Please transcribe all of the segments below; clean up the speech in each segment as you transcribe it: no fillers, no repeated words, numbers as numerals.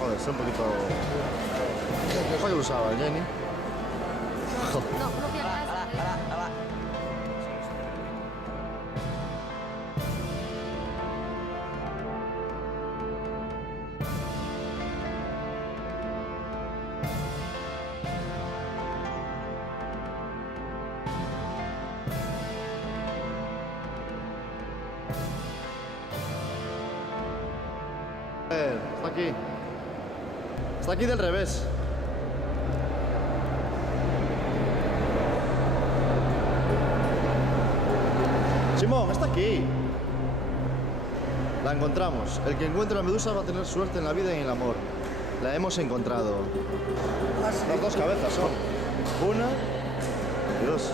joder, sé un poquito... ¿Cuál usaba, Jenny? No, no fui a casa. Está aquí. Está aquí del revés. Simón, está aquí. La encontramos. El que encuentre la medusa va a tener suerte en la vida y en el amor. La hemos encontrado. Las dos cabezas son. Una y dos.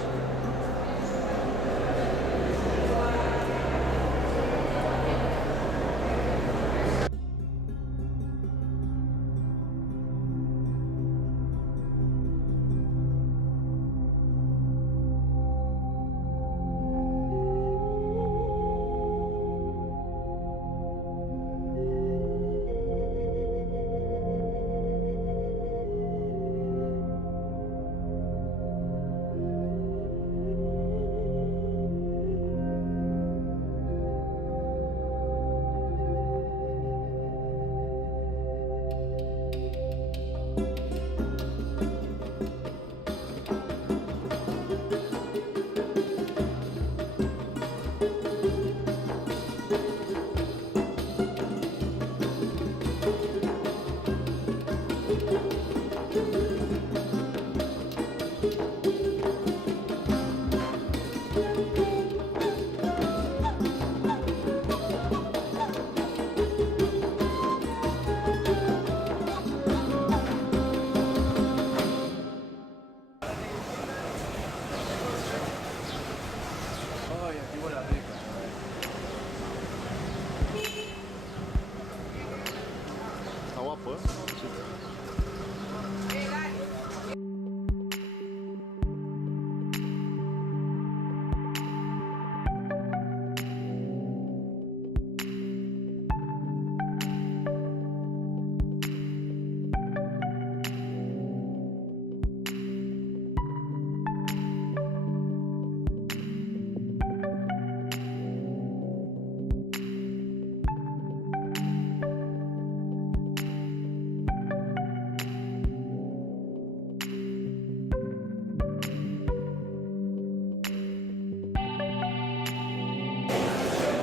Está guapo, ¿eh? Sí.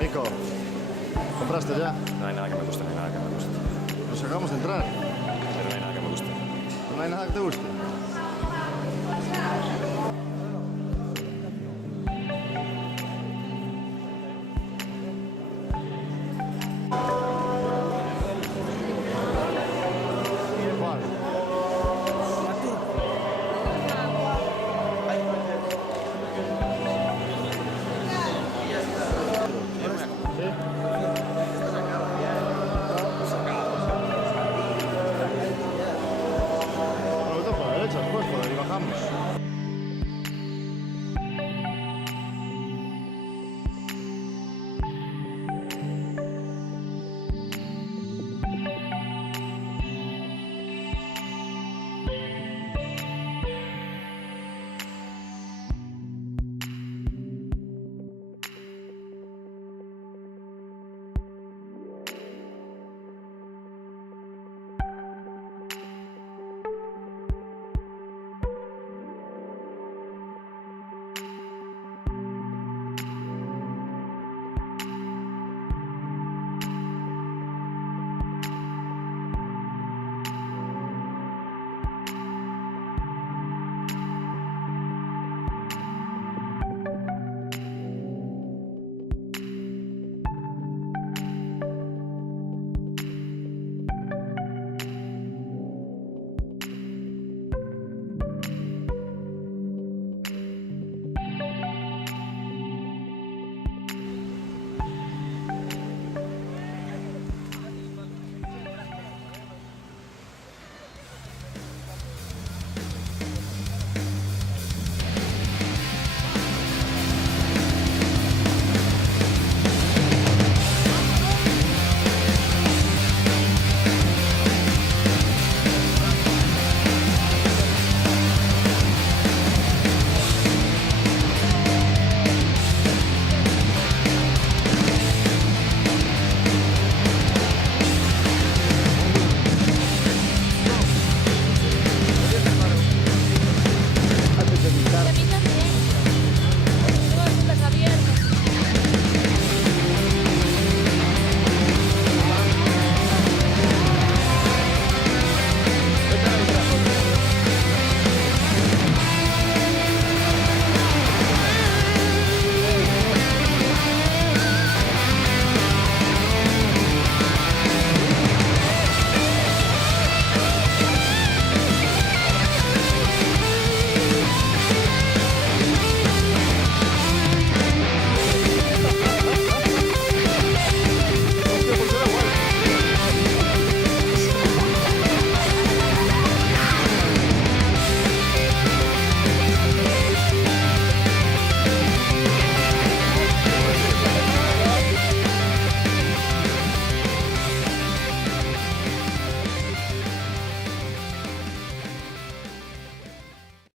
Nico, ¿compraste ya? No hay nada que me guste, no hay nada que me guste. Nos acabamos de entrar. Pero no hay nada que me guste. ¿No hay nada que te guste?